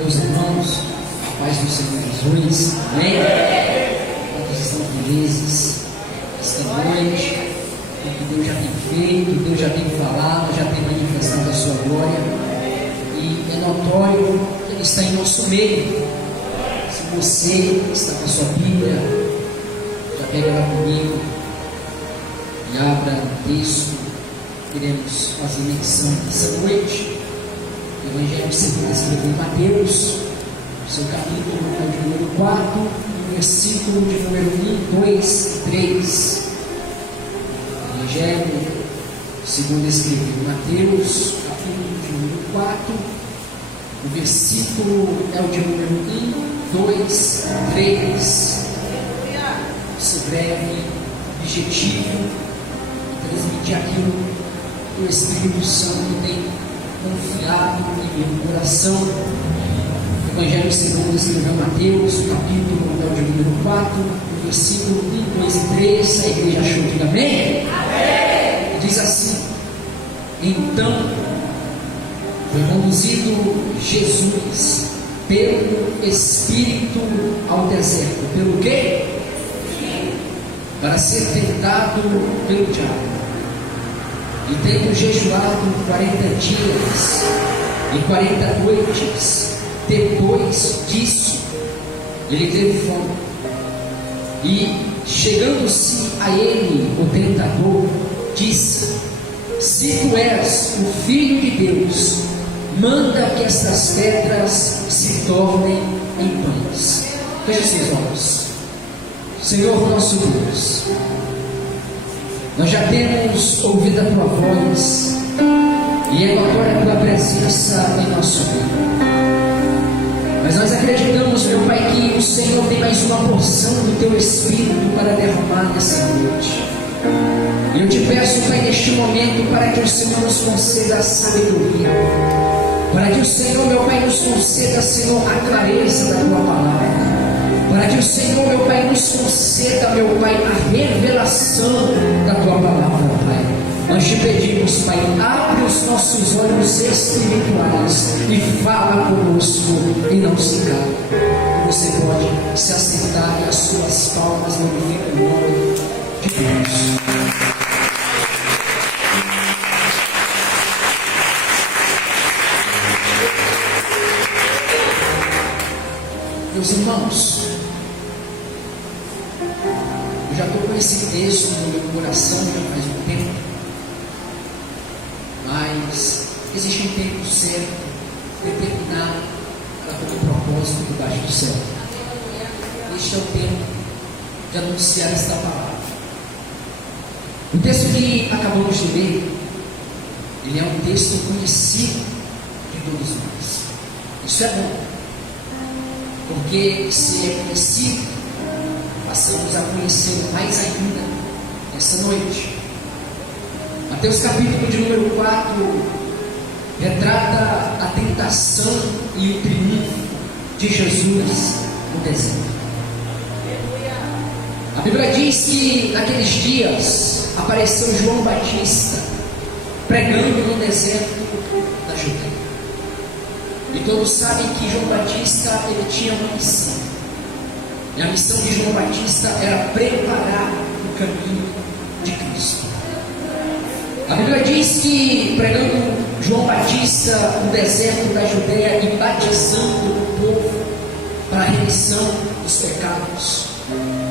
Meus irmãos, a paz do Senhor Jesus, amém? Quantos estão felizes esta noite, o que Deus já tem feito, Deus já tem falado, já tem manifestado a sua glória, e é notório que Ele está em nosso meio. Se você está com a sua Bíblia, já pega lá comigo e abra o texto. Iremos fazer menção essa noite. Evangelho segundo escreveu Mateus, seu capítulo de número 4, versículo de número 1, 2 e 3. Evangelho segundo escreveu Mateus, capítulo de número 4, o versículo é o de número 1, 2 e 3. Esse breve objetivo de transmitir aquilo que o Espírito Santo tem confiado em meu coração. Evangelho segundo escreveu Mateus, capítulo é o de número 4, versículo 1, 2 e 3. A igreja achou que amém? Amém. Diz assim: então foi conduzido Jesus pelo Espírito ao deserto. Pelo quê? Para ser tentado pelo diabo. E tendo jejuado 40 dias e 40 noites, depois disso, ele teve fome. E, chegando-se a ele, o tentador, disse: se tu és o Filho de Deus, manda que estas pedras se tornem em pães. Feche seus olhos. Senhor nosso Deus, nós já temos ouvido a tua voz e é notória a tua presença em nosso meio. Mas nós acreditamos, meu Pai, que o Senhor tem mais uma porção do teu Espírito para derramar nessa noite. E eu te peço, Pai, neste momento, para que o Senhor nos conceda a sabedoria, para que o Senhor, meu Pai, nos conceda, Senhor, a clareza da tua palavra, para que o Senhor, meu Pai, nos conceda, meu Pai, a revelação da tua palavra, Pai. Nós te pedimos, Pai, abre os nossos olhos espirituais e fala conosco e não se cala. Você pode se assentar e as suas palmas glorificam o nome de Deus. Meus irmãos, eu já estou com esse texto no meu coração já faz um tempo, mas existe um tempo certo, determinado para todo propósito debaixo do céu. Este é o tempo de anunciar esta palavra. O texto que acabamos de ler, ele é um texto conhecido de todos nós. Isso é bom, porque se é conhecido, passamos a conhecê-lo mais ainda nessa noite. Mateus capítulo de número 4 retrata a tentação e o triunfo de Jesus no deserto. A Bíblia diz que naqueles dias apareceu João Batista pregando no deserto da Judéia. E todos sabem que João Batista ele tinha uma missão. E a missão de João Batista era preparar o caminho de Cristo. A Bíblia diz que pregando João Batista no deserto da Judéia e batizando o povo para a remissão dos pecados.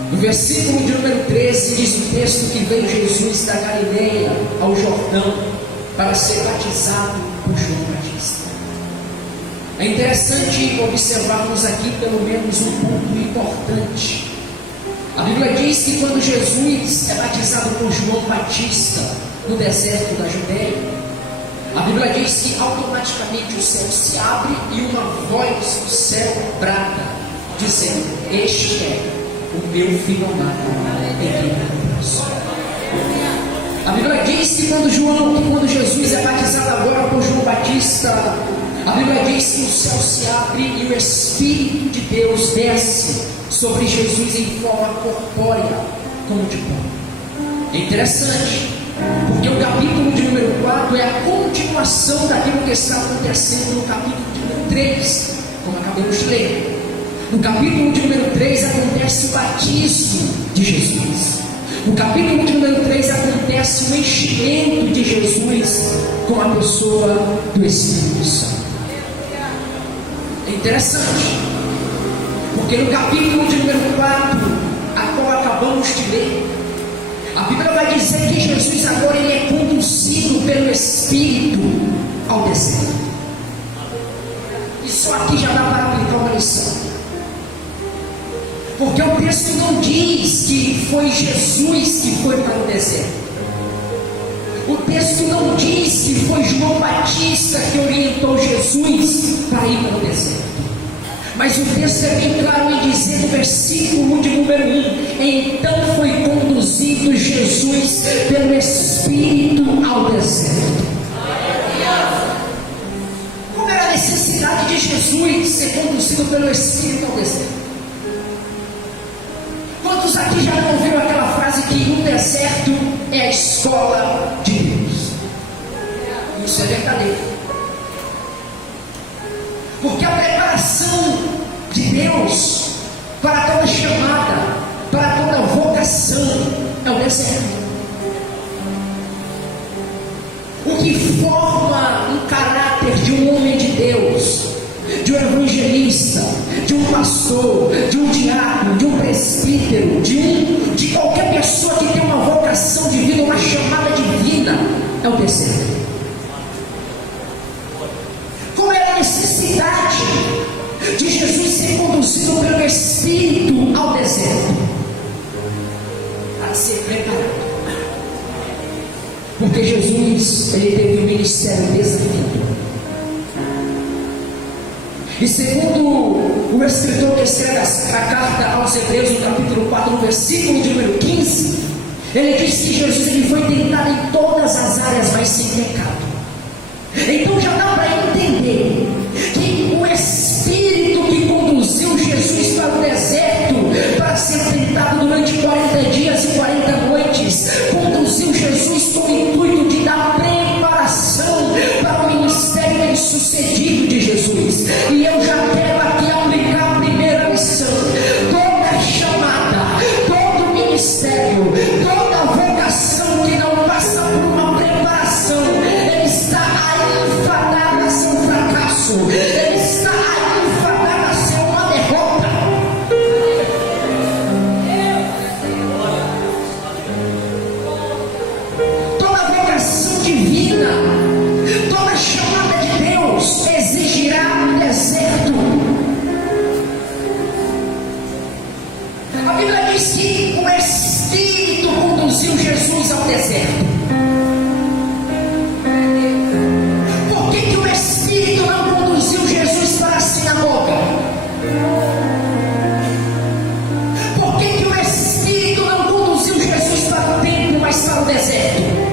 No versículo de número 13 diz o texto que veio Jesus da Galileia ao Jordão para ser batizado por João Batista. É interessante observarmos aqui pelo menos um ponto importante. A Bíblia diz que quando Jesus é batizado por João Batista no deserto da Judéia, a Bíblia diz que automaticamente o céu se abre e uma voz do céu brada, dizendo: este é o meu filho amado, em quem eu gosto. A Bíblia diz que quando Jesus é batizado agora por João Batista, a Bíblia diz que o céu se abre e o Espírito de Deus desce sobre Jesus em forma corpórea, como de pó. É interessante, porque o capítulo de número 4 é a continuação daquilo que está acontecendo no capítulo de número 3, como Podemos ler. No capítulo de número 3 acontece o batismo de Jesus. No capítulo de número 3 acontece o enchimento de Jesus com a pessoa do Espírito Santo. É interessante, porque no capítulo de número 4, a qual acabamos de ler, a Bíblia vai dizer que Jesus agora ele é conduzido pelo Espírito ao deserto. Isso aqui já dá para aplicar uma lição. Porque o texto não diz que foi Jesus que foi para o deserto. O texto não diz que foi João Batista que orientou Jesus para ir para o deserto. Mas o texto é bem claro em dizer no versículo de número 1: então foi conduzido Jesus pelo Espírito ao deserto. Qual era a necessidade de Jesus ser conduzido pelo Espírito ao deserto? Quantos aqui já não ouviram aquela frase que o deserto é a escola de Deus? Isso é verdadeiro. Porque a preparação de Deus para toda chamada, para toda vocação, é o deserto. O que forma um caráter de um homem de Deus, de um evangelista, de um pastor, de um diácono, de um presbítero, de qualquer pessoa que tem uma vocação divina, uma chamada divina, é o deserto. Qual é a necessidade de Jesus ser conduzido pelo Espírito ao deserto? Para ser preparado. Porque Jesus, ele teve um ministério desafiador. E segundo o escritor que escreve a carta aos Hebreus, no capítulo 4, no versículo de número 15, ele diz que Jesus ele foi tentado em todas as áreas, mas sem pecado. Então já dá para entender que o Espírito que conduziu Jesus para o deserto, para ser tentado durante 40 dias e 40 noites, conduziu Jesus com o intuito de dar preparação para o ministério bem-sucedido de Jesus. E eu já quero aqui aplicar a primeira lição: toda chamada, todo ministério, toda vocação que não passa por uma preparação, ele está aí fadado a ser um fracasso, ele está aí fadado a ser uma derrota. Toda vocação divina, toda chamada de Deus exigirá um deserto. A Bíblia diz que o Espírito conduziu Jesus ao deserto. Por que o Espírito não conduziu Jesus para a sinagoga? Por que o Espírito não conduziu Jesus para o templo, mas para o deserto?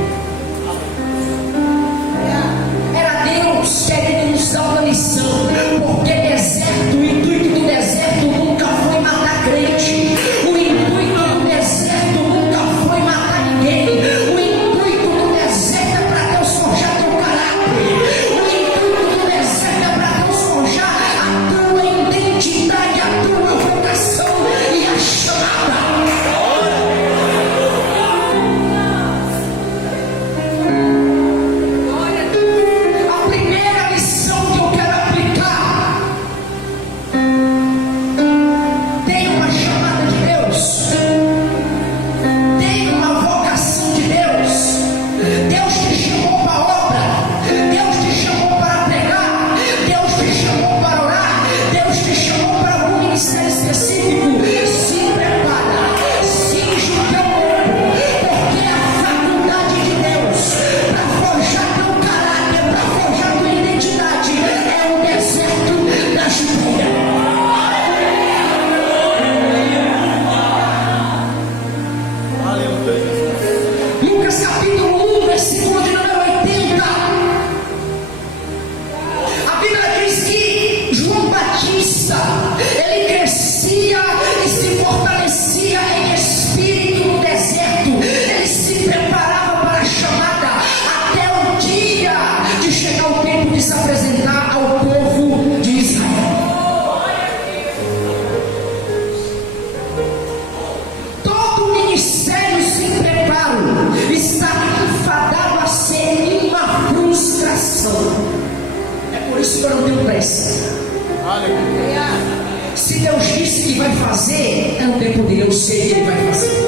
fazer, é o tempo dele, eu sei que ele vai fazer.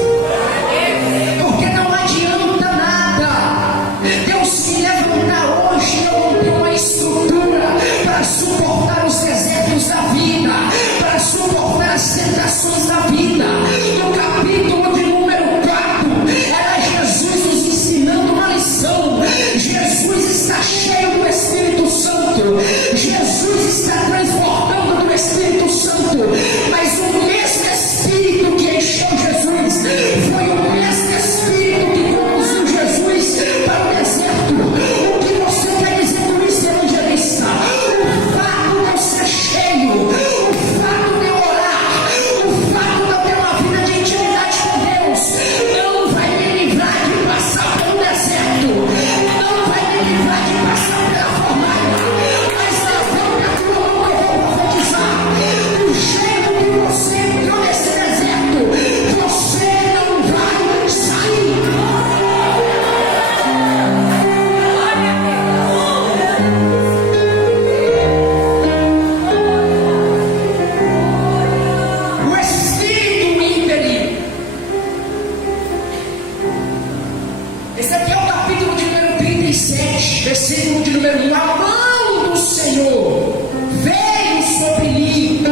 Porque não adianta nada Deus me levantar hoje, eu não tenho uma estrutura para suportar os desertos da vida, para suportar as tentações da vida. No capítulo de número 4, era Jesus nos ensinando uma lição. Jesus está cheio do Espírito Santo, Jesus está transbordando do Espírito Santo, mas o mesmo Espírito que encheu Jesus foi o mesmo Espírito que conduziu Jesus para o deserto. O que você quer dizer com isso, evangelista? O fato de eu ser cheio, o fato de eu orar, o fato de eu ter uma vida de intimidade com Deus, não vai me livrar de passar pelo deserto, não vai me livrar de passar pela fornalha, mas levanta a tua mão que eu vou profetizar. Do jeito que você entrou nesse deserto, você não vai sair. O Espírito me impeliu. Esse aqui é o capítulo de número 37, versículo de número 1. A mão do Senhor veio sobre mim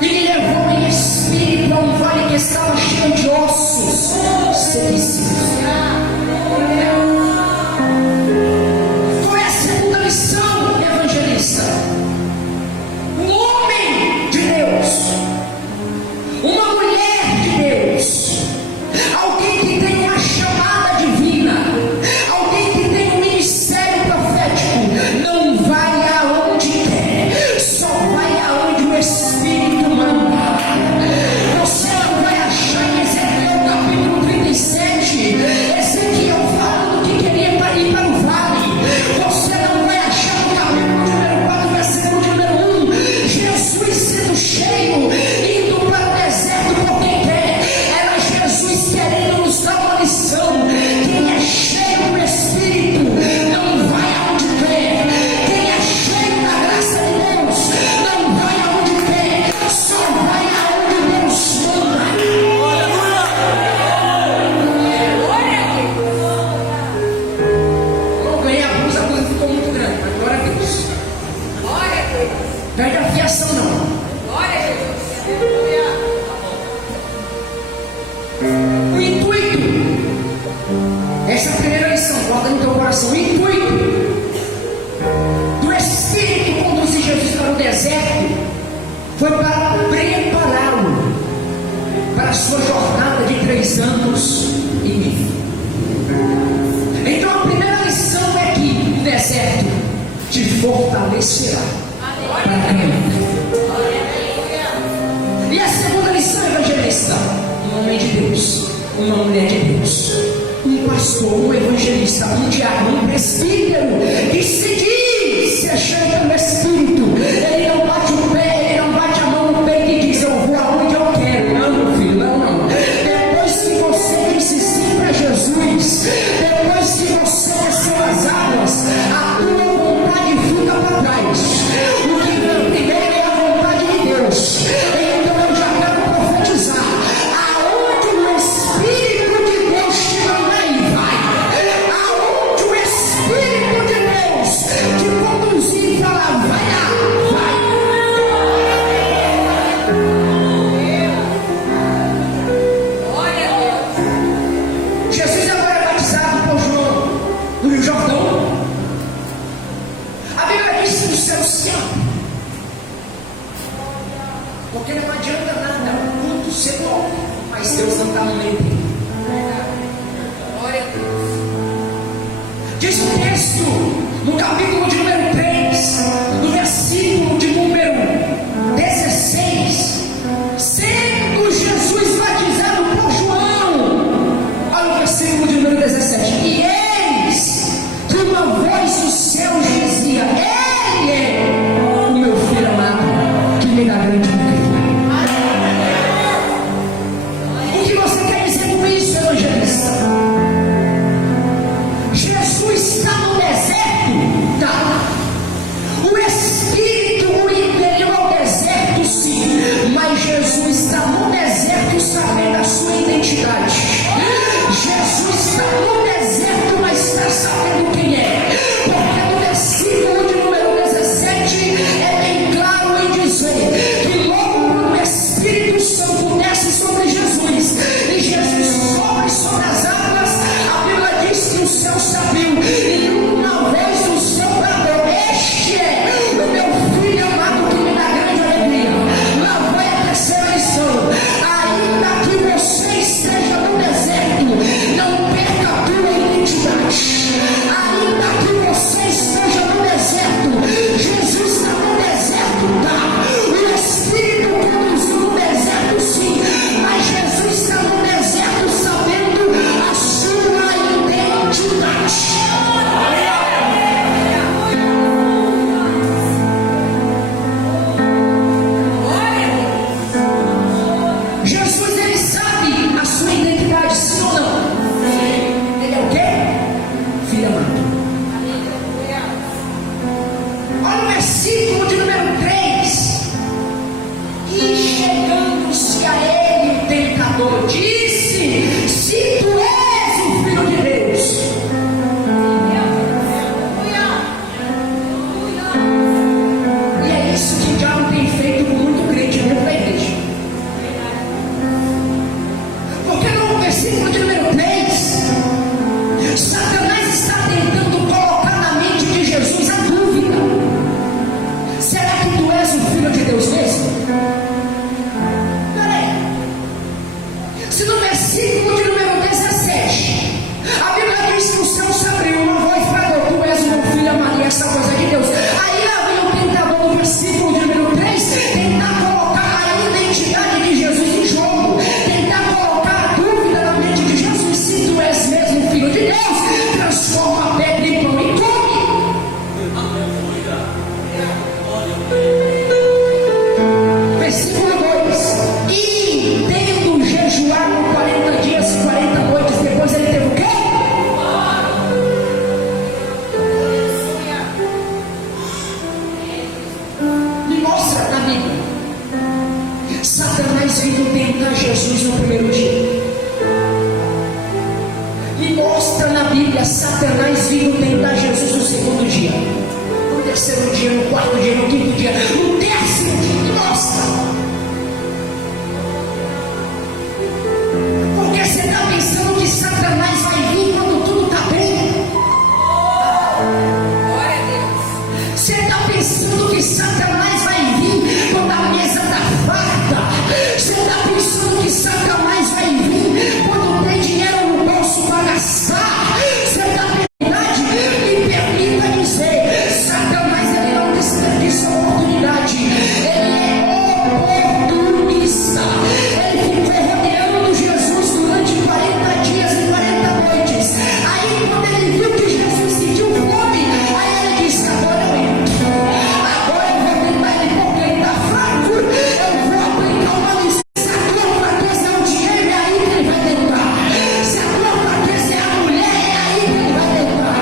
e me levou em espírito a um vale que estava cheio de ossos sequíssimos. Qual é a segunda lição, evangelista? Um homem de Deus, uma mulher de Deus, alguém que tem uma chamada divina, alguém que tem um ministério profético, não vai aonde quer, só vai aonde o Espírito manda. Você não vai achar em Ezequiel capítulo 37, Ezequiel falando que queria ir para o vale. Você não vai achar no capítulo de número 4, versículo de número 1, Jesus sendo cheio, indo para o deserto porque quer. Era Jesus querendo nos dar uma lição. Quem é cheio do Espírito não vai aonde quer. Quem é cheio da graça de Deus não vai aonde quer, só vai aonde Deus manda. Eu ganhei a blusa ficou muito grande, mas glória a Deus. Perde a fiação não. O intuito, essa é a primeira lição, guarda no teu coração. O intuito do Espírito conduzir Jesus para o deserto foi para prepará-lo para a sua jornada de 3 anos e meio. Então a primeira lição é que o deserto te fortalecerá para caminhar. E a segunda lição, evangelista: um homem de Deus, uma mulher de Deus, um pastor, um evangelista, um diácono, um presbítero que se diz ser cheio pelo Espírito. Ele não bate o pé, ele não bate a mão no peito e diz: eu vou aonde eu quero. Não, meu filho, não. Depois que você disse sim para Jesus, depois que você desceu as águas, a tua vontade fica para trás. O que vem primeiro é a vontade de Deus. Então eu já quero profetizar: aonde o Espírito de Deus te mandar e vai, aonde o Espírito de Deus te conduzir e falar, vai lá, vai. Jesus agora é batizado por João no Rio Jordão. A Bíblia diz que o céu se abre, porque não adianta nada o culto ser bom, mas Deus não está no meio dele. Glória a Deus. Diz o texto, no capítulo de número 3, no versículo de número 16, sendo Jesus batizado por João, olha o versículo de número 17, e eis que uma voz dos céus dizia: Ele é o meu filho amado, que me dá grande alegria. O que você quer dizer com isso, evangelista? Jesus está no deserto? Tá. O Espírito o impeliu ao deserto, sim, mas Jesus sabendo a sua identidade. Jesus está no deserto, mas está sabendo quem é. Porque no versículo de número 17 é bem claro em dizer que logo quando o Espírito Santo desce sobre Jesus e Jesus sobe sobre as águas, a Bíblia diz que o céu se abriu e uma voz do céu bradou: este é o meu filho amado, que me dá grande alegria. Lá vai a terceira lição: ainda que você esteja no deserto, não perca a tua identidade. Ainda que você esteja no deserto, Jesus está no deserto, tá? O Espírito conduziu no deserto, sim, mas Jesus está no deserto sabendo a sua identidade. Jesus, ele sabe a sua identidade, sim ou não? Ele é o quê? Filho amado. Olha o versículo de número 3. E chegando-se a ele o tentador disse: se tu és o Filho de Deus. E é isso que o diabo tem feito com muito crente dentro da igreja. Porque no versículo de número 3, Satanás está tentando colocar na mente de Jesus a dúvida: será que tu és o Filho de Deus mesmo? Peraí. Se no versículo de número 17 a Bíblia diz que o céu se abriu, uma voz bradou: tu és o meu filho amado, e essa coisa é de Deus. Aí lá vem o tentador no versículo de número 3 tentar colocar a identidade de Jesus em jogo, tentar colocar a dúvida na mente de Jesus: se tu és mesmo filho de Deus, transforma a pedra em pão e come. Versículo 2: e tendo jejuado 40 dias e 40 noites, depois ele teve o quê? Me mostra na Bíblia Satanás vindo tentar Jesus no primeiro dia. Me mostra na Bíblia Satanás vindo tentar Jesus no segundo dia, no terceiro dia, no quarto dia, no quinto dia, no décimo dia. Me mostra. Porque você está pensando que Satanás vai vir quando tudo está bem? Você está pensando que Satanás vai vir quando a mesa está farta? Você está pensando que Satanás vai vir quando tem dinheiro no bolso para gastar? Você está pensando? Me permita dizer: Satanás, ele não desperdiça oportunidade, ele é oportunista. Ele ficou rodeando Jesus durante 40 dias e 40 noites. Aí quando ele viu que Jesus sentiu fome, aí ele disse: agora eu entro. Agora eu vou tentar ele, porque ele está fraco. Eu vou aplicar uma lição. Se a tua fraqueza é o dinheiro, é aí que ele vai tentar. Se a tua fraqueza é a mulher, é aí que ele vai tentar.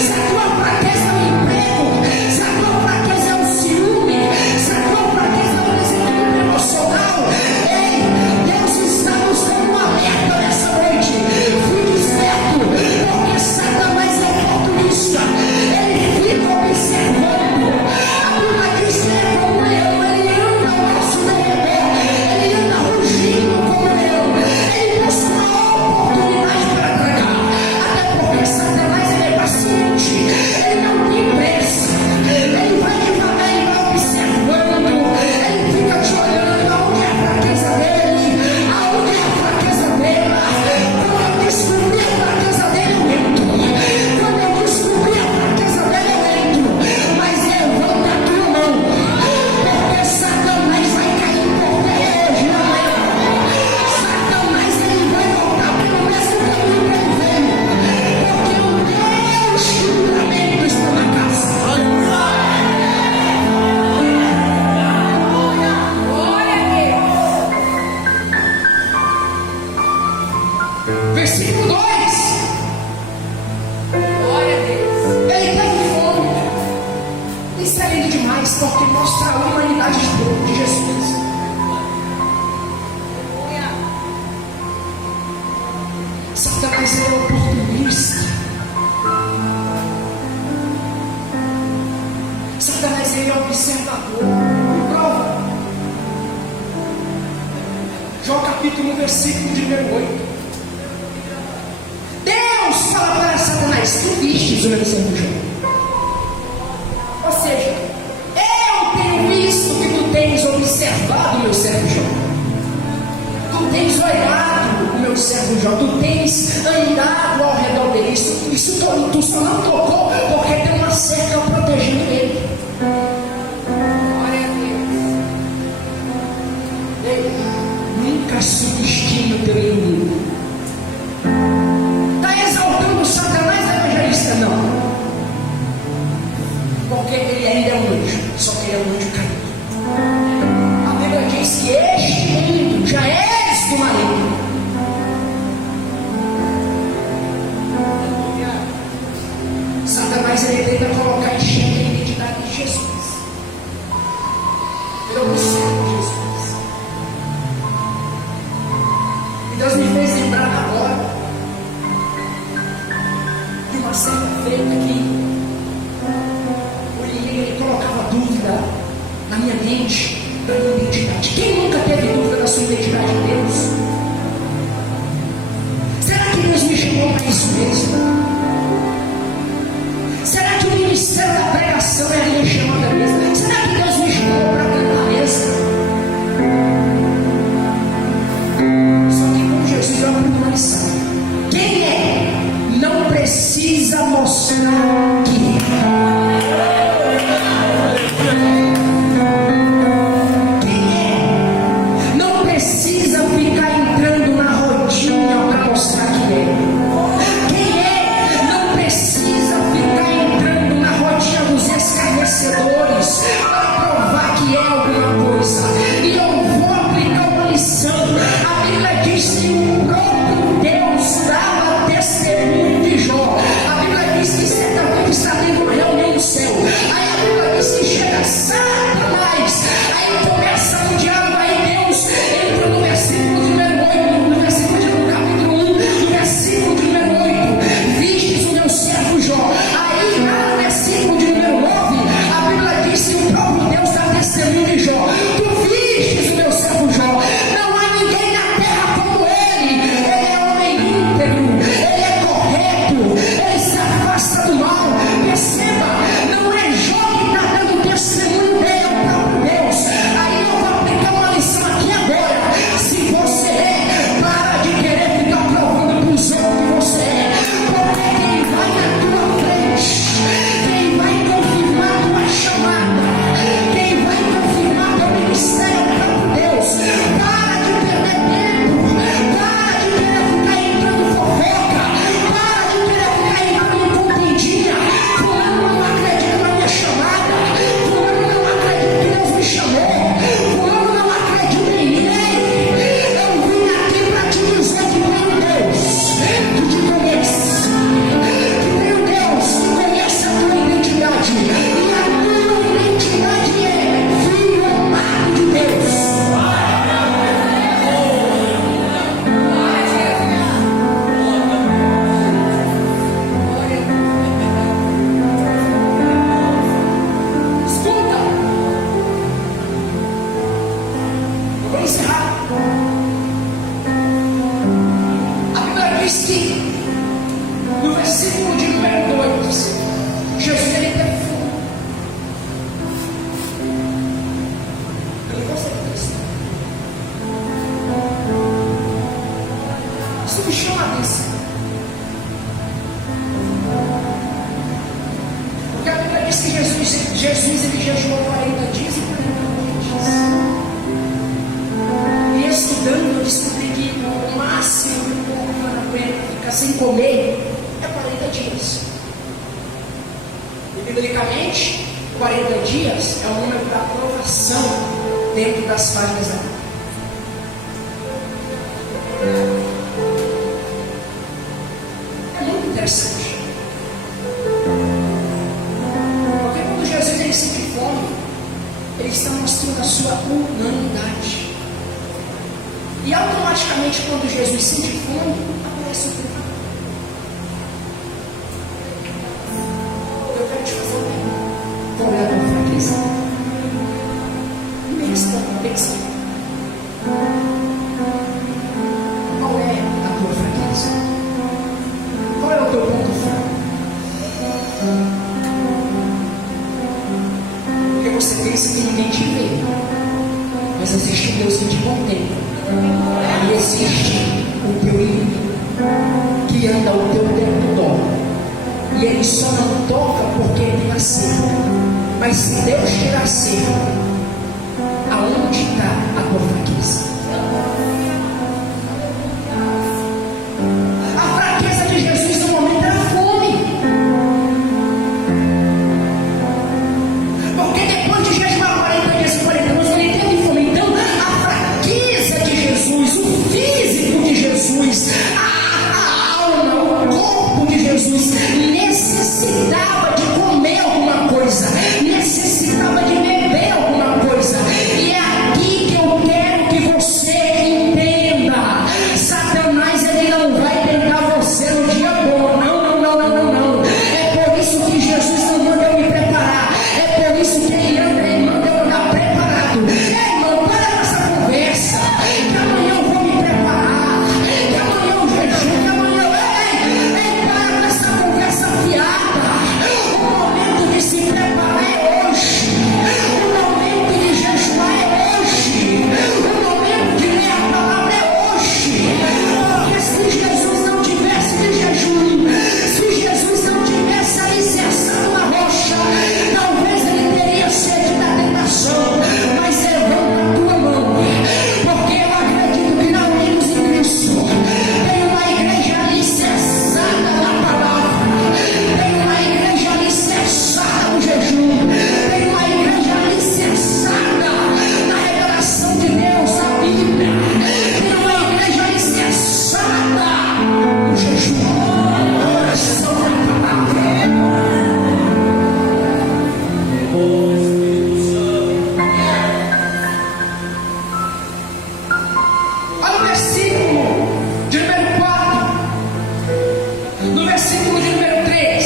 Se a tua fraqueza é o emprego, se a tua fraqueza é o ciúme, se a tua fraqueza é o desequilíbrio emocional, ei, Deus está nos dando um alerta nessa noite. Fique esperto, porque Satanás é oportunista. Ele fica observando. A Bíblia diz que é como leão, ele anda ao nosso derredor, ele anda rugindo como leão, ele busca uma oportunidade para tragar. Até porque Satanás, ele é paciente, ele não tem pressa, ele vai devagar, ele vai observando, ele fica te olhando aonde é a fraqueza dele, aonde é a fraqueza dela. Quando eu descobri a fraqueza dele, eu entro. Quando eu descobri a fraqueza dele, eu entro. Mas levanta a tua mão, porque Satanás vai cair por terra hoje na manhã. Satanás, ele vai voltar pelo mesmo caminho que ele veio, porque o Deus do livramento está na casa. Versículo 2: ele teve fome. Isso é lindo demais, porque mostra a humanidade de Jesus. observador. Me prova. Jó capítulo 1, versículo de número 8. Deus fala para Satanás: tu vistes o meu servo Jó. Ou seja, eu tenho visto que tu tens observado o meu servo Jó. Tu tens olhado o meu servo Jó. Tu tens andado ao redor dele. Isso tu só não tocou porque tem uma cerca protegendo ele. Glória a Deus. Ei, nunca subestime o teu inimigo. Está exaltando Satanás, a evangelista? Não. Porque ele ainda é um anjo, só que ele é um anjo caído. A Bíblia diz que este mundo já és do maligno. Satanás, ele tenta colocar em xeque a identidade de Jesus. Ele observa Jesus. E Deus me fez lembrar agora de uma certa feita que ele colocava dúvida na minha mente, da minha identidade. Quem nunca teve dúvida da sua identidade de Deus? Será que Deus me chamou para isso mesmo? Será que o ministério da pregação é a minha chamada mesmo? Será que Deus me chamou para cantar mesmo? Só que com Jesus é uma promessa. Quem é? Não precisa mostrar que Jesus ele jejuou 40 dias e 40 noites. E estudando, eu descobri que o máximo que o corpo humano aguenta ficar sem comer é 40 dias. E biblicamente, 40 dias é o número da aprovação dentro das fases da vida. É muito interessante. Ele sente fome, ele está mostrando a sua humanidade. E automaticamente, quando Jesus sente fome, aparece o pecado. Eu quero te fazer uma pergunta. Qual é a tua fraqueza? Pensa. Qual é a tua fraqueza? Qual é o teu ponto fraco? Porque você pensa que ninguém te vê, mas existe um Deus que te contempla. E existe o teu inimigo que anda ao teu redor. E ele só não toca porque ele tem a cerca. Mas se Deus tirar a cerca, aonde está a tua fraqueza? A fraqueza de Jesus no momento era fome. Porque depois de jejuar 40 dias e 40 anos, ele teve fome. Então, a fraqueza de Jesus, o físico de Jesus, a alma, o corpo de Jesus necessitava de comer alguma coisa, necessitava de beber alguma coisa. E é aqui que eu quero que você entenda: Satanás, ele não vai tentar você no dia bom. Não. É por isso que Jesus não manda eu me preparar. É por isso que ele manda eu andar preparado. Ei, irmão, para com essa conversa que amanhã eu vou me preparar, que amanhã eu jejum, que amanhã para com essa conversa fiada. O momento de se preparar é hoje. O momento de jejuar é hoje. O momento de ler a palavra é hoje. Porque se Jesus não tivesse de jejum, se Jesus não tivesse alicerçado na rocha, talvez ele teria sede da tentação. Mas levanta a tua mão, porque eu acredito que na Unidos em Cristo tem uma igreja alicerçada na palavra, tem uma igreja alicerçada no jejum, tem uma igreja alicerçada na revelação de Deus, na Bíblia, tem uma igreja alicerçada no jejum, oração na palavra. Olha o versículo de número 4. No versículo de número 3,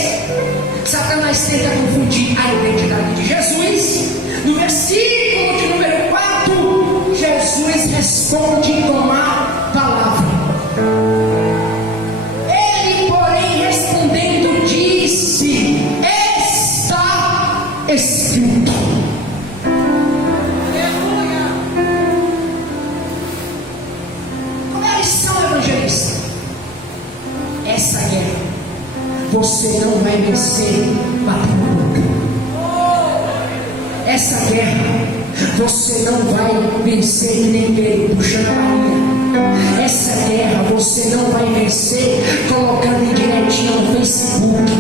Satanás tenta confundir a identidade de Jesus. No versículo de número 4, Jesus responde com a palavra. Ele, porém, respondendo, disse: está escrito. Qual é a lição, evangelista? Essa guerra você não vai vencer batendo boca. Essa guerra você não vai vencer nem querer puxando a barriga. Essa guerra você não vai vencer colocando indiretinha no Facebook.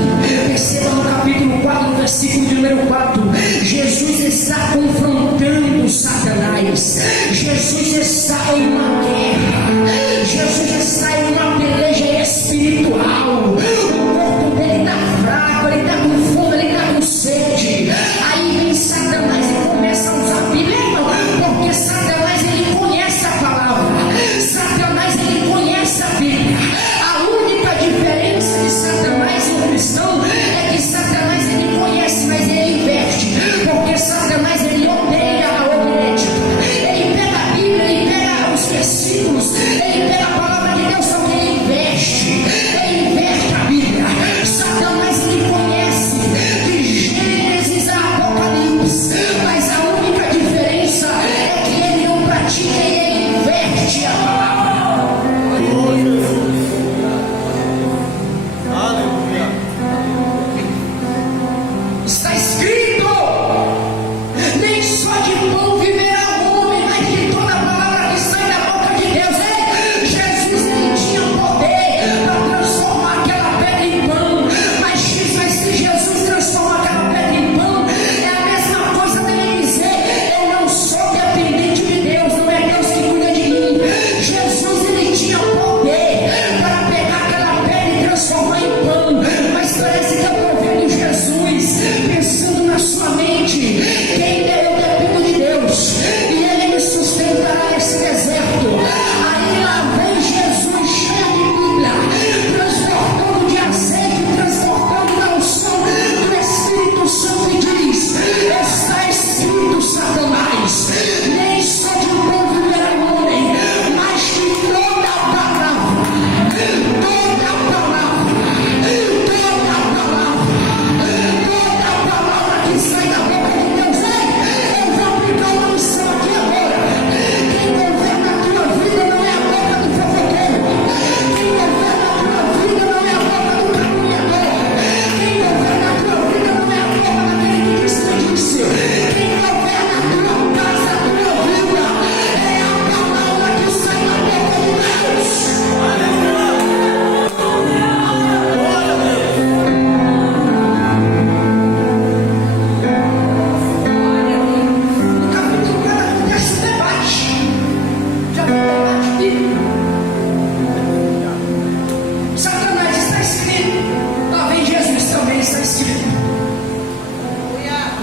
Perceba no capítulo 4, no versículo de número 4, Jesus está confrontando Satanás. Jesus está em uma guerra. Jesus está em uma peleja espiritual. O corpo dele está fraco, ele está com fome, ele está com sede. Aí vem Satanás e começa a usar a Bíblia, porque Satanás, ele conhece a palavra. Satanás, ele conhece a Bíblia. A única diferença de Satanás e o cristão é que Satanás, ele conhece, mas ele inverte.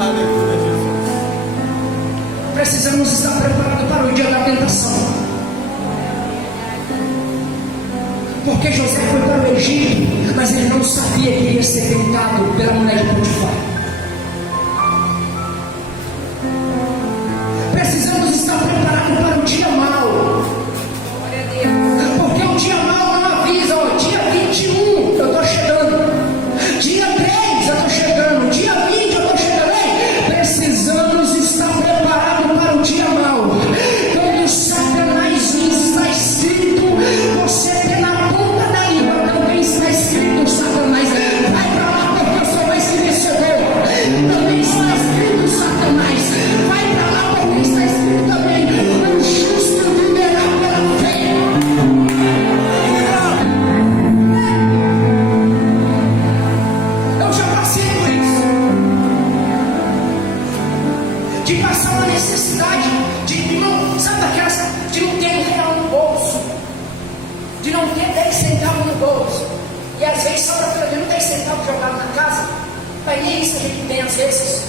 Aleluia, Jesus. Precisamos estar preparados para o dia da tentação. Porque José foi para o Egito, mas ele não sabia que iria ser tentado pela mulher de Potifar. Precisamos estar preparados para o dia mau. Porque o dia mau não avisa, ó, dia 21 eu estou chegando, dia 3 eu estou chegando, dia 20 eu estou chegando. Precisamos estar preparados para o dia mau. Quando Satanás diz, está escrito, você tem na ponta da língua, também está escrito, Satanás, vai para lá porque eu sou mais vencedor. Também está escrito, Satanás, vai para lá porque está escrito também, o justo viverá pela fé. Eu já passei por isso, de passar uma necessidade, de não, sabe daquelas, de não ter R$1 no bolso, de não ter 10 centavos no bolso, e às vezes sobra pelo menos 10 centavos jogados na casa, mas nem isso a gente tem às vezes.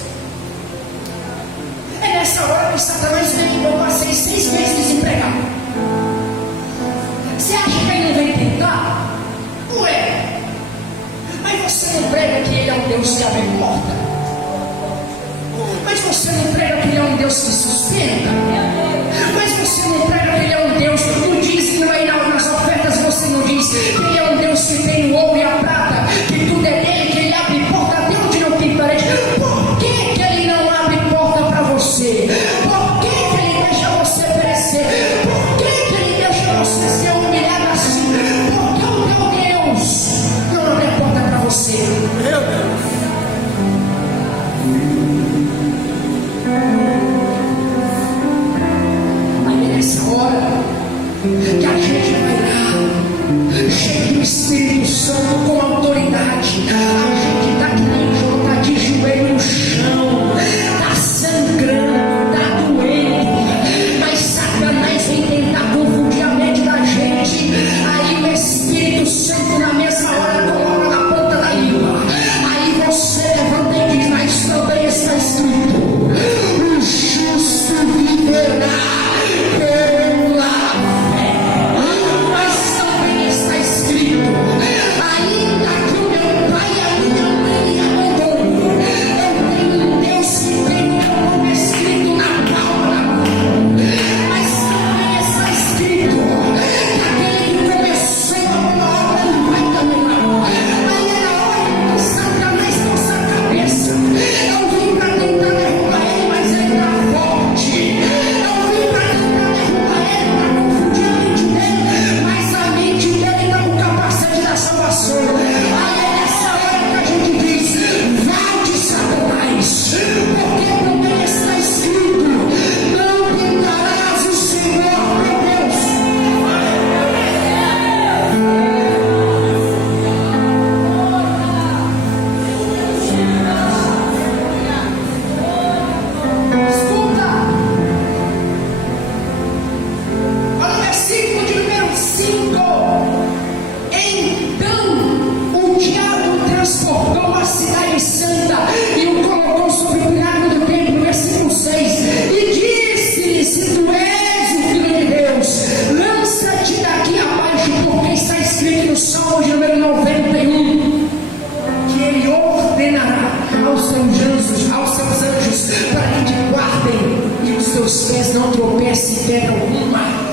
É nessa hora que Satanás vem, eu passei 6 meses desempregado. Você acha que ele não vem tentar? Ué, mas você não prega que ele é um Deus que abre porta? Mas você não prega que ele é um Deus que sustenta? Mas você não prega que ele é um Deus que não diz que vai nas ofertas, você não diz que ele é um Deus que tem o ouro e a prata, que tudo é dele, que ele abre porta até onde não tem parede. Por que ele não abre porta para você? Por que ele deixa você perecer? Por que ele deixa você ser humilhado assim? Porque o teu Deus não abre porta para você. Meu Deus. Aí nessa hora que a gente vai lá, cheio do Espírito Santo com autoridade, a gente está que nem João, está de joelho no chão, está sangrando, está doendo, mas Satanás vem tentar confundir a mente da gente. Aí o Espírito Santo na mesma hora coloca na ponta da língua, aí você levanta e diz, mas também está escrito, o justo viverá pela fé. Mas também está escrito, ainda que o meu pai e a minha mãe me abandonem, eu tenho um Deus que tem meu nome escrito na palma da mão. Mas também está escrito que aquele que começou a boa obra não vai terminar. Aí é a hora que Satanás torce a cabeça. Eu vim para tentar derrubar ele, mas ele está forte. Eu vim para tentar derrubar ele, para confundir a mente dele, mas a mente dele está com capacete da salvação. Aí é nessa hora que a gente diz, volte Satanás, porque também está escrito, não tentarás o Senhor teu Deus. Escuta, olha o versículo de número 5. Então o diabo transportou a cidade santa e o colocou sobre o pináculo do templo, versículo 6, e disse-lhe, se tu és o Filho de Deus, lança-te daqui abaixo, porque está escrito no Salmo de número 91, que ele ordenará aos seus anjos para que te guardem e os teus pés não tropecem em pedra alguma.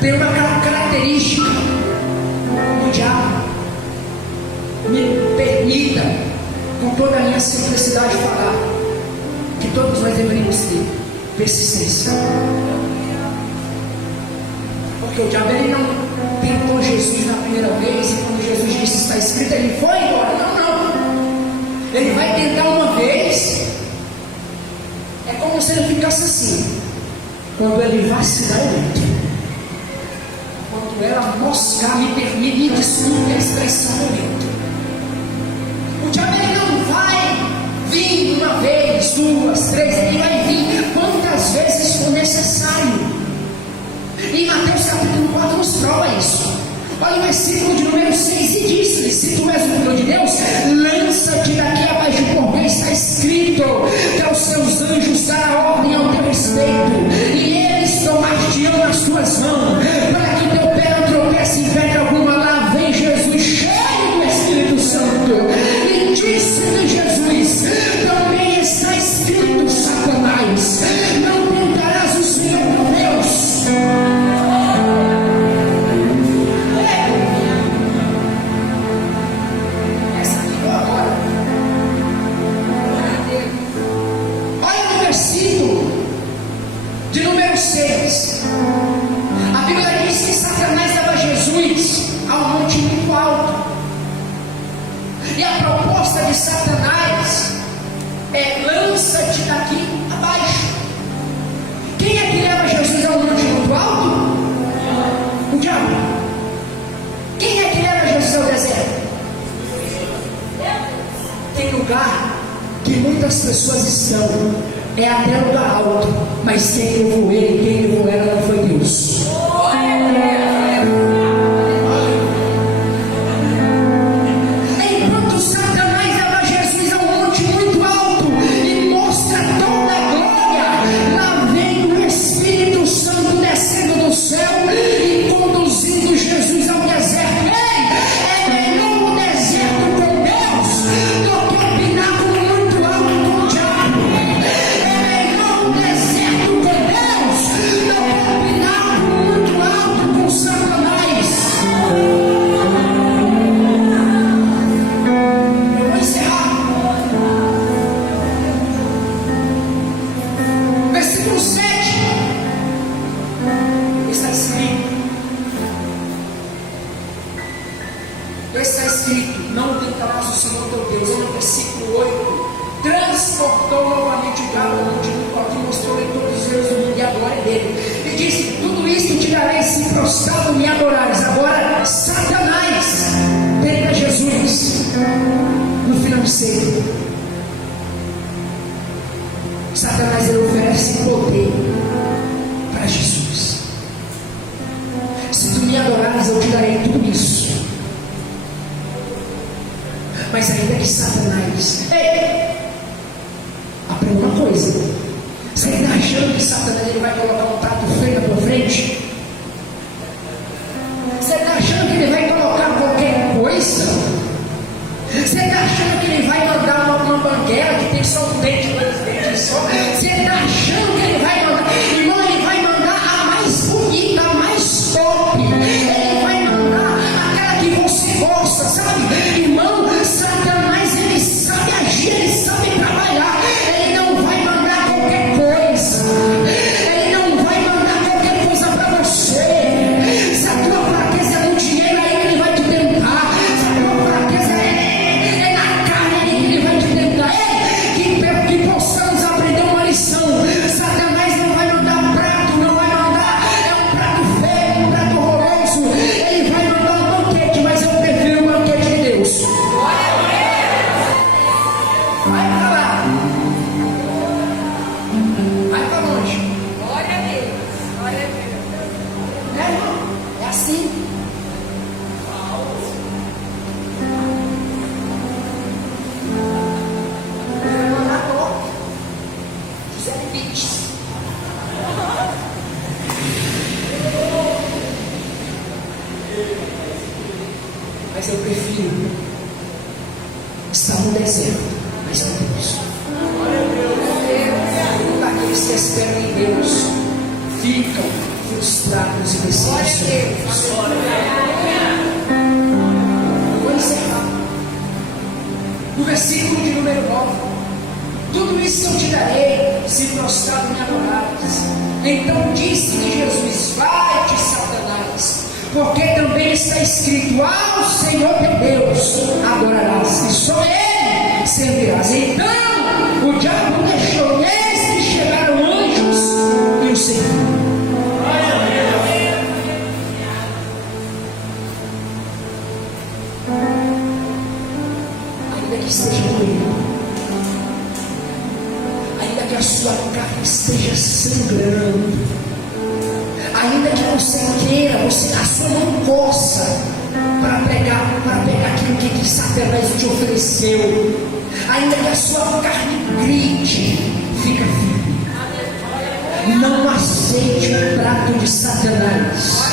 Tem uma característica do diabo. Me permita, com toda a minha simplicidade, falar que todos nós deveríamos ter persistência. Porque o diabo ele não tentou Jesus na primeira vez, e quando Jesus disse está escrito, ele foi embora. Não. Ele vai tentar uma vez. É como se ele ficasse assim. Quando ele vacilar, eu entro. Quando ela moscar, me desculpe a expressão, eu entro. O diabo ele não vai vir uma vez, 2, 3, ele vai vir quantas vezes for necessário. E Mateus capítulo 4 nos prova isso. Olha o versículo de número 6 e diz-lhe: se tu és o Filho de Deus, lança-te daqui abaixo, porque está escrito que aos seus anjos dará ordem ao teu respeito, e eles tomar-te-ão nas suas mãos, para que teu pé não tropece em pedra alguma. Lá vem Jesus cheio do Espírito Santo, e disse-lhe Jesus: também está escrito, Satanás, não tentarás o Senhor teu Deus. Olha no versículo de número 6. A Bíblia diz que Satanás leva Jesus a um monte muito alto. E a proposta de Satanás é: lança-te daqui abaixo. Quem é que leva Jesus a um monte muito alto? O diabo. Quem é que leva Jesus ao deserto? Tem lugar que muitas pessoas estão, é até lugar alto, mas quem levou ele, quem levou ela não foi Deus. Enquanto Satanás leva Jesus a um monte muito alto e mostra toda a glória, lá vem o Espírito Santo descendo do céu e conduzindo Jesus ao deserto. Ei, é melhor o deserto com Deus do que o pináculo muito alto com o diabo. É melhor o deserto com Deus do que o pináculo muito alto com Satanás. Eu vou encerrar. Versículo 7. Está escrito: não tentarás o Senhor teu Deus. E no versículo 8, transportou novamente o diabo ao monte muito alto, mostrou-lhe todos os reinos do mundo e a glória dele, e disse: tudo isto te darei se prostrado me adorares. Agora Satanás tenta Jesus no financeiro. Satanás, ele oferece poder para Jesus. Se tu me adorares, eu te darei tudo isso. Mas ainda que Satanás, aprenda uma coisa: você está achando que Satanás ele vai colocar um prato feio na tua frente? Você está achando que ele vai colocar qualquer coisa? Você está achando que ele vai mandar uma banguela que tem só um dente, dois dentes só? Você está achando que ele vai mandar? Irmão, ele vai mandar a mais bonita, a mais top. Ele vai mandar aquela que você gosta, sabe? Irmão, Satanás, ele sabe agir, ele sabe trabalhar. Ele não vai mandar qualquer coisa. Ele não vai mandar qualquer coisa para você. Se a tua fraqueza é no dinheiro, aí ele vai te tentar. Se a tua fraqueza é na carne, aí ele vai te tentar. Que possamos aprender uma lição. Satanás não vai mandar prato, não vai mandar um prato feio, um prato horroroso. Ele vai mandar um banquete, mas eu prefiro o banquete de Deus. Vai pra lá. Vai pra longe. Glória a Deus. Glória a Deus. É, irmão? É assim. Ele vai mandar agora. José Pites. Mas eu prefiro estar no deserto, mas com Deus. Daqueles que esperam em Deus ficam frustrados e decepcionados. Eu vou encerrar. No versículo de número 9: tudo isso eu te darei se prostrado me adorares. Então disse-lhe Jesus: vai-te, Satanás, porque também está escrito: ao Senhor teu Deus adorarás, e só Ele servirás. Então o diabo deixou nesse chegaram anjos e o serviram. Ainda que esteja doendo, ainda que a sua carne esteja sangrando, Ainda que você queira, a sua mão coça para pegar aquilo que Satanás te ofereceu. Ainda que a sua carne grite, fica firme. Não aceite o prato de Satanás.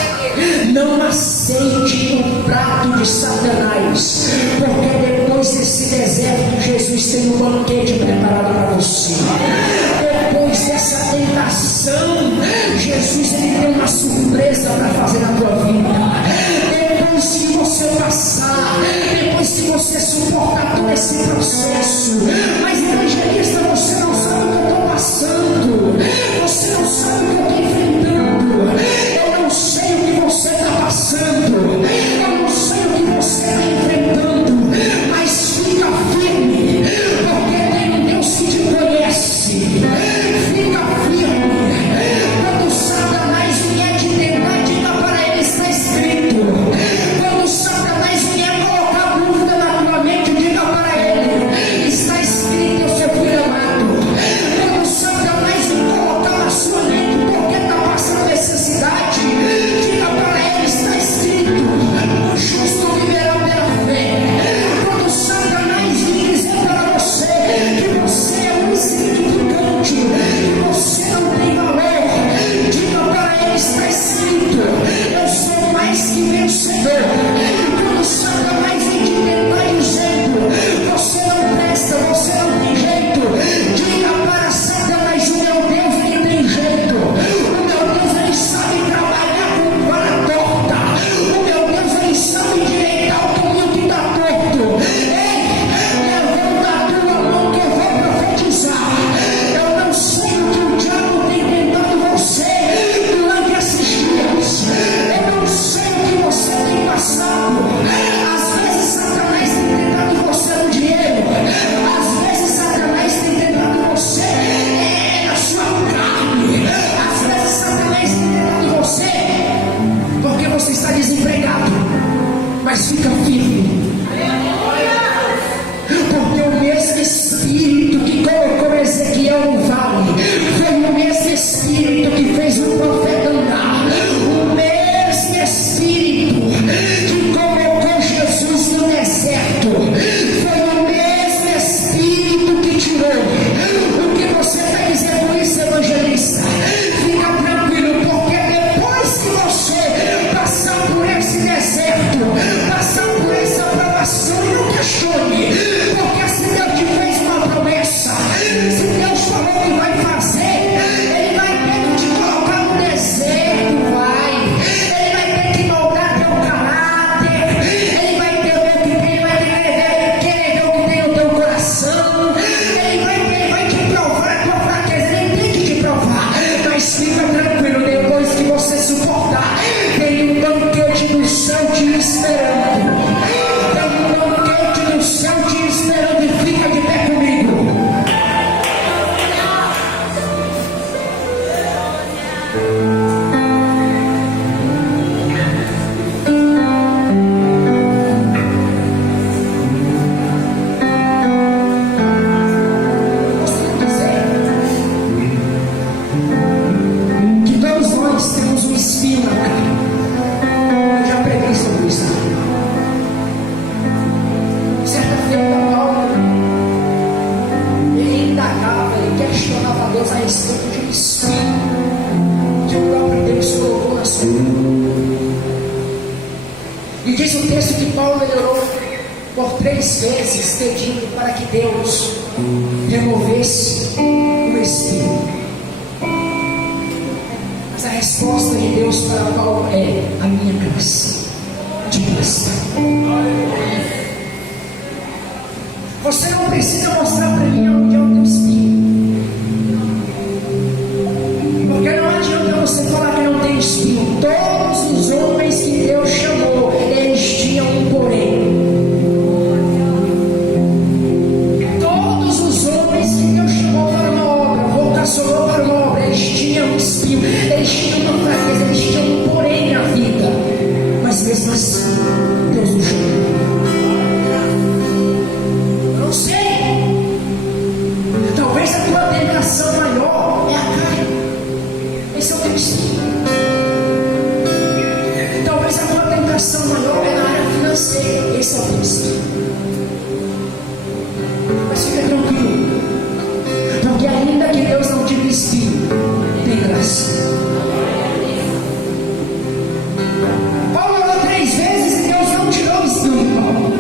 Não aceite o prato de Satanás, porque depois desse deserto, Jesus tem um banquete preparado para você. Depois dessa tentação, Jesus ele tem uma surpresa para fazer na tua vida. Depois que você passar, depois que você suportar todo esse processo, mas evangelista, você não sabe o que eu estou passando, você não sabe o que eu estou enfrentando, eu não sei o que você está passando, eu não sei o que você está enfrentando, mas fica firme, porque tem um Deus que te conhece. Fica firme. Quando Satanás vier te tentar, diga para ele, está escrito. Quando Satanás vier colocar dúvida na tua mente, diga para ele, está escrito, eu sou filho amado. Quando Satanás vier colocar na sua mente porque está passando necessidade, diga para ele, está escrito, o justo viverá pela fé. Quando Satanás vier dizer para você que você é um insignificante, que você não tem valor, diga para ele, está escrito, eu sou mais que vencedor. Quando Satanás vem te tentar dizendo, você não presta, você não tem jeito, diga para Satanás, o meu Deus ele tem jeito, o meu Deus ele sabe trabalhar com vara torta, o meu Deus ele sabe endireitar o caminho que está torto. Ei, levanta a tua mão que eu vou profetizar. Eu não sei o que o diabo tem tentado você durante esses dias, eu não sei o que você tem passado. Às vezes Satanás tem tentado você no dinheiro, às vezes Satanás tem tentado você na sua carne, às vezes Satanás tem tentado você porque você está desempregado, mas fica firme, porque o mesmo Espírito que colocou Ezequiel no vale foi o mesmo Espírito que fez o profeta andar, o mesmo Espírito que colocou Jesus no deserto foi o mesmo Espírito que tirou. O que você está dizendo isso, evangelista? Fica tranquilo, porque depois que você passar por esse deserto, passar por essa provação, não questione, porque se Deus te fez uma promessa, se Deus falou que vai fazer, Ele vai ter que te colocar no deserto, Ele vai ter que moldar teu caráter, Ele vai ter o que tem, vai querer ver o que tem no teu coração, Ele vai te provar a tua fraqueza, Ele tem que te provar, mas fica tranquilo, depois que você suportar, tem um banquete do céu te esperando. Tem um banquete do céu te esperando, e fica de pé comigo. Costumo dizer que todos nós temos um espinho na carne. Eu já preguei sobre isso. Certa feita, Paulo ele indagava, ele questionava a Deus a respeito de um espinho que o próprio Deus colocou na sua vida. E diz o texto que Paulo orou por 3 vezes, pedindo para que Deus removesse o espinho. Mas a resposta de Deus para Paulo é: a minha graça te basta. Você não precisa mostrar para mim onde é o teu espinho, porque não adianta você falar que não tem espinho. Todos os homens que Deus chamou, eles tinham um porém. Todos os homens que Deus chamou para uma obra, vocacionou para uma obra, eles tinham um espinho, eles tinham uma fraqueza, eles tinham um porém na vida, mas mesmo assim Deus o chamou. Eu não sei você, esse é o príncipe. Mas fica tranquilo, porque ainda que Deus não te despida, tem graça. Paulo orou 3 vezes e Deus não tirou o espinho de Paulo.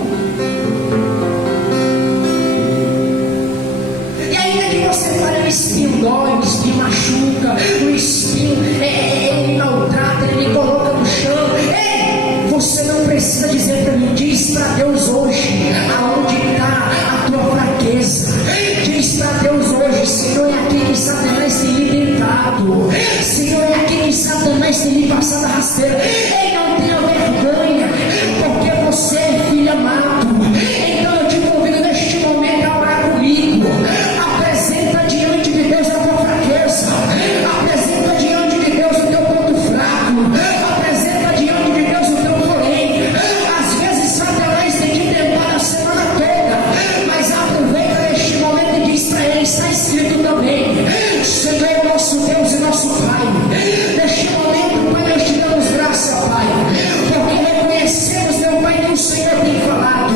E ainda que você fale, o espinho dói, o espinho machuca, o espinho ele me maltrata, ele me coloca no chão. Ei, você não precisa dizer para mim, diz para Deus hoje aonde está a tua fraqueza. Diz para Deus hoje, Senhor, é aqui que Satanás tem lhe tentado, Senhor, é aqui que Satanás tem lhe passado a rasteira. Ei, não tenha vergonha, porque você é filho amado. Então eu te convido neste momento a orar comigo. Apresenta diante de Deus a tua fraqueza, apresenta diante de Deus o teu ponto fraco, apresenta diante de Deus o teu porém. Às vezes Satanás tem te tentado a semana toda, mas aproveita neste momento e diz para ele, está escrito também, Senhor é nosso Deus e nosso Pai. Neste momento, Pai, nós te damos graça, Pai, porque reconhecemos, meu Pai, que o Senhor tem falado.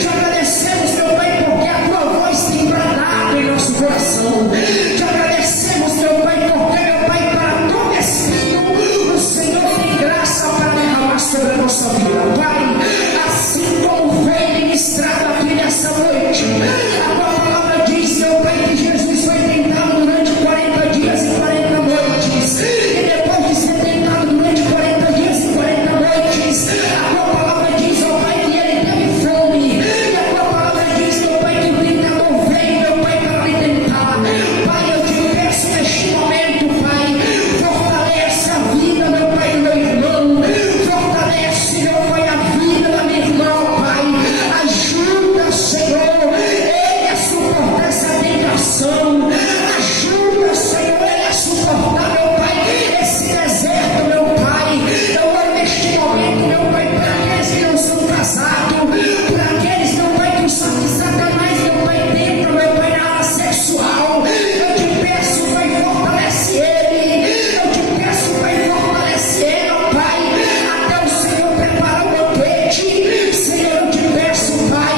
Te agradecemos, meu Pai, porque a tua voz tem bradado em nosso coração. Te agradecemos, meu Pai, porque, meu Pai, para todo espinho, o Senhor tem graça para derramar sobre a nossa vida. Pai, assim como foi ministrado aqui nessa noite, a tua palavra diz, meu Pai, que Jesus foi tentado durante 40 dias e 40 noites. E depois de ser tentado durante 40 dias e 40 noites, a tua palavra diz, meu Pai, que ele teve fome. E a tua palavra diz, meu Pai, que o tentador veio, meu Pai, para me tentar. Pai, eu te peço neste momento, Pai, fortalece a vida, meu Pai, do meu irmão. Fortalece, meu Pai, a vida da minha irmã, Pai. Ajuda, Senhor, ele a suportar essa tentação. Ajuda, Senhor, ele a suportar, meu Pai, esse deserto, meu Pai. Eu oro neste momento, meu Pai, para aqueles que não são casados, para aqueles, meu Pai, que o Satanás, meu Pai, tenta, meu Pai, na área sexual. Eu te peço, Pai, fortalece ele. Eu te peço, Pai, fortalece ele, meu Pai, até o Senhor preparar o banquete. Senhor, eu te peço, Pai,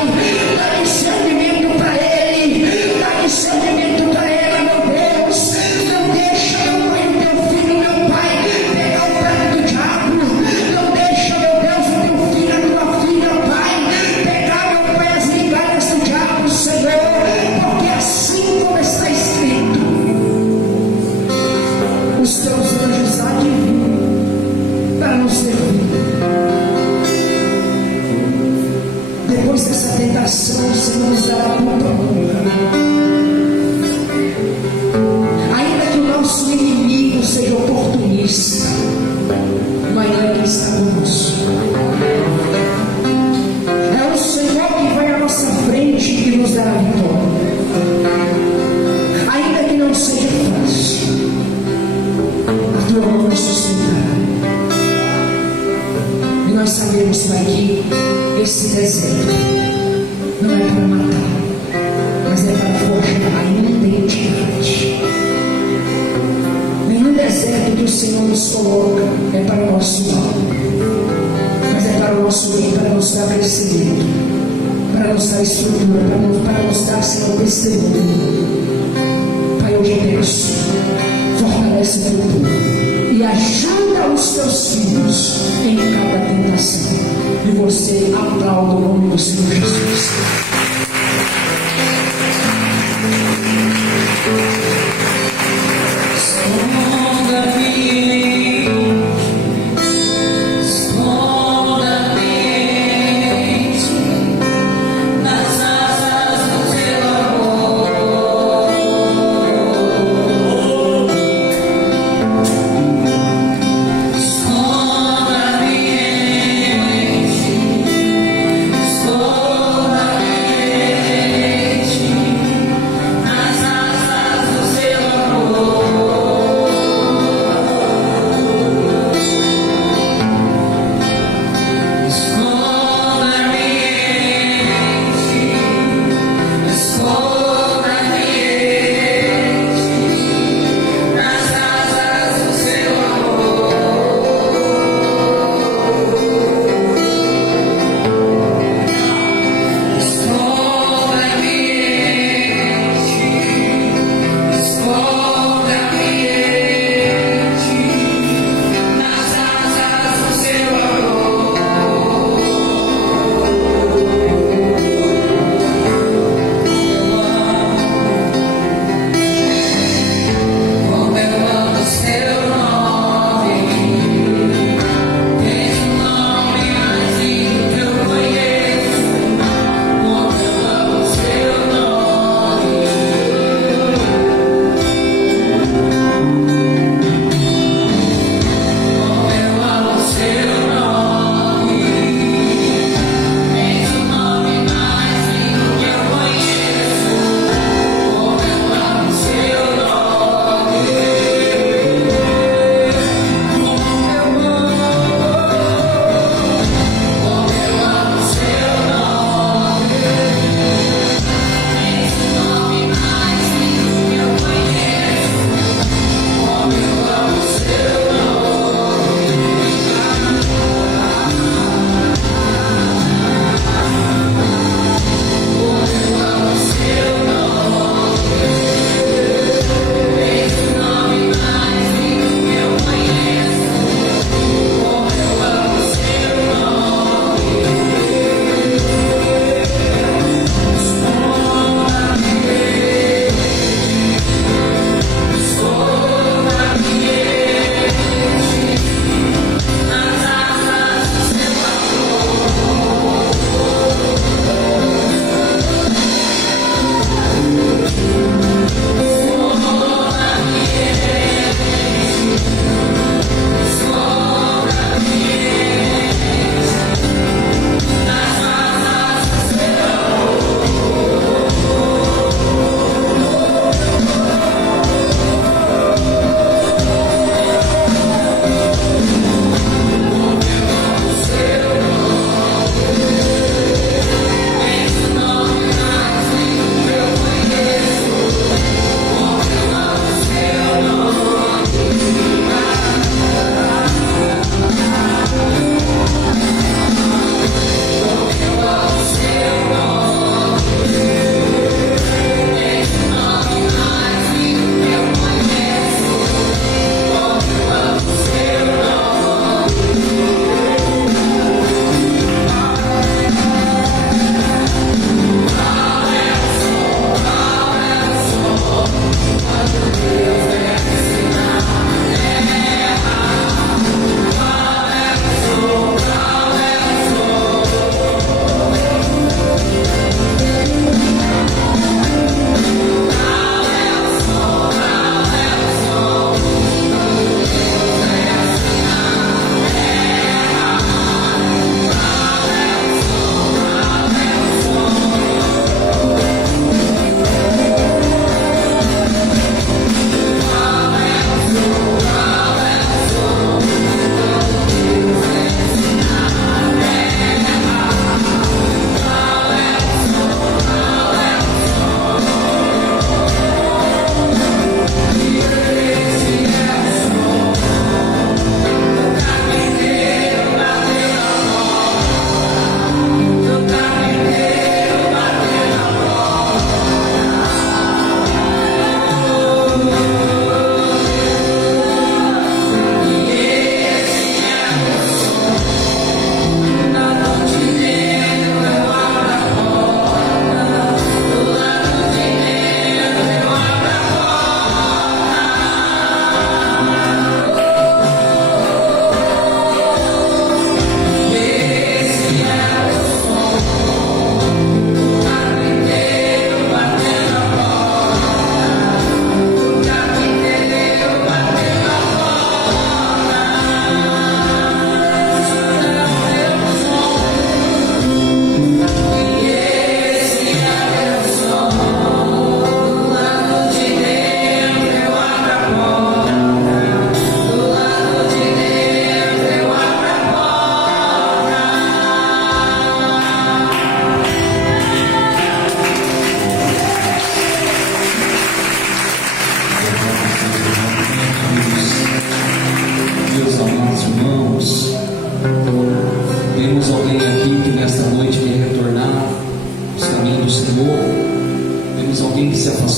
dá discernimento para ele, dá discernimento para ele, meu Deus. Não deixa, meu Pai, o teu filho, meu Pai, pegar o prato do diabo. Não deixa, meu Deus, o teu filho, a tua filha, Pai, pegar, meu Pai, as migalhas do diabo, Senhor, porque assim como está escrito, os teus anjos há de vir para nos servir. Depois dessa tentação, o Senhor nos dará muita honra. Ainda que o nosso inimigo seja oportunista, mas não é quem está conosco. É o Senhor que vai à nossa frente e que nos dará vitória. Ainda que não seja fácil, a tua mão nos sustentará. E nós sabemos, Pai, que esse deserto não é para matar, mas é para forjar a identidade. Nenhum deserto que o Senhor nos coloca é para o nosso mal, mas é para o nosso bem, para nos dar crescimento, para nos dar estrutura, para nos dar, Senhor, testemunho. Pai, eu te peço, fortalece o teu povo e ajuda os teus filhos em cada tentação. E você aplauda o nome do Senhor Jesus.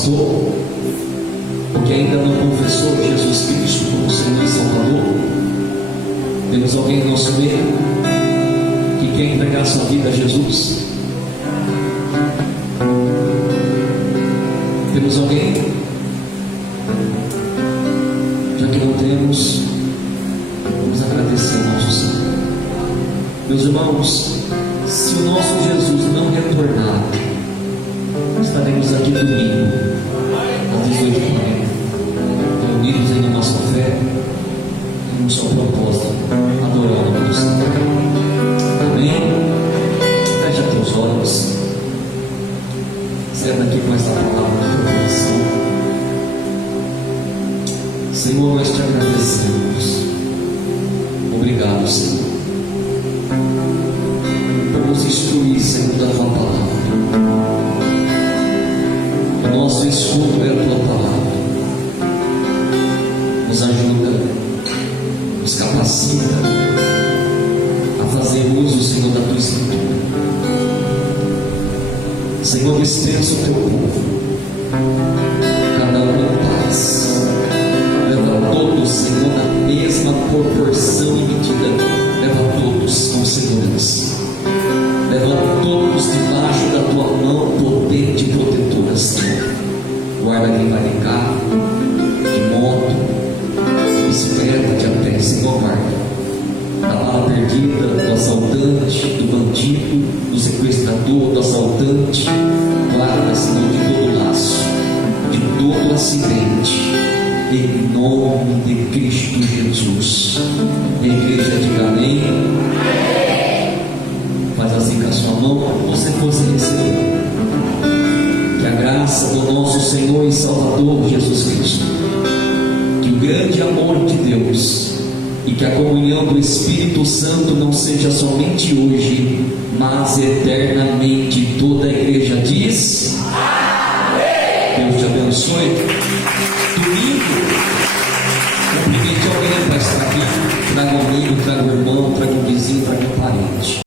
afastou, ou que ainda não confessou Jesus Cristo como Senhor e Salvador. Temos alguém no nosso meio que quer entregar sua vida a Jesus? Temos alguém? Já que não temos, vamos agradecer ao nosso Senhor. Meus irmãos, se o nosso Jesus não retornar, estaremos aqui domingo às 18h40, reunidos em nossa fé, em um só propósito: adorar o nome do Senhor. Amém? Feche teus olhos, saia daqui com essa palavra no teu coração. Senhor, nós te agradecemos. Obrigado, Senhor, por nos instruir segundo a tua palavra. O nosso escudo é a tua palavra. Nos ajuda, nos capacita a fazer uso, Senhor, da tua escritura. Senhor, dispensa o teu povo, cada um em paz. Leva todos, Senhor, na mesma proporção e medida. Leva todos com segurança. Leva todos debaixo da tua mão potente e protetora, Senhor. Guarda quem vai de carro, de moto, de bicicleta, de a pé, Senhor, guarda da bala perdida, do assaltante, do bandido, do sequestrador, do assaltante. Guarda, Senhor, de todo laço, de todo acidente, em nome de Cristo Jesus. A igreja diga amém. Faz assim com a sua mão, como você fosse receber. Que a graça do nosso Senhor e Salvador Jesus Cristo, que o grande amor de Deus e que a comunhão do Espírito Santo não seja somente hoje, mas eternamente. Toda a igreja diz amém. Deus te abençoe. Domingo, cumprimente alguém para estar aqui. Traga um amigo, traga um irmão, traga um vizinho, traga um parente.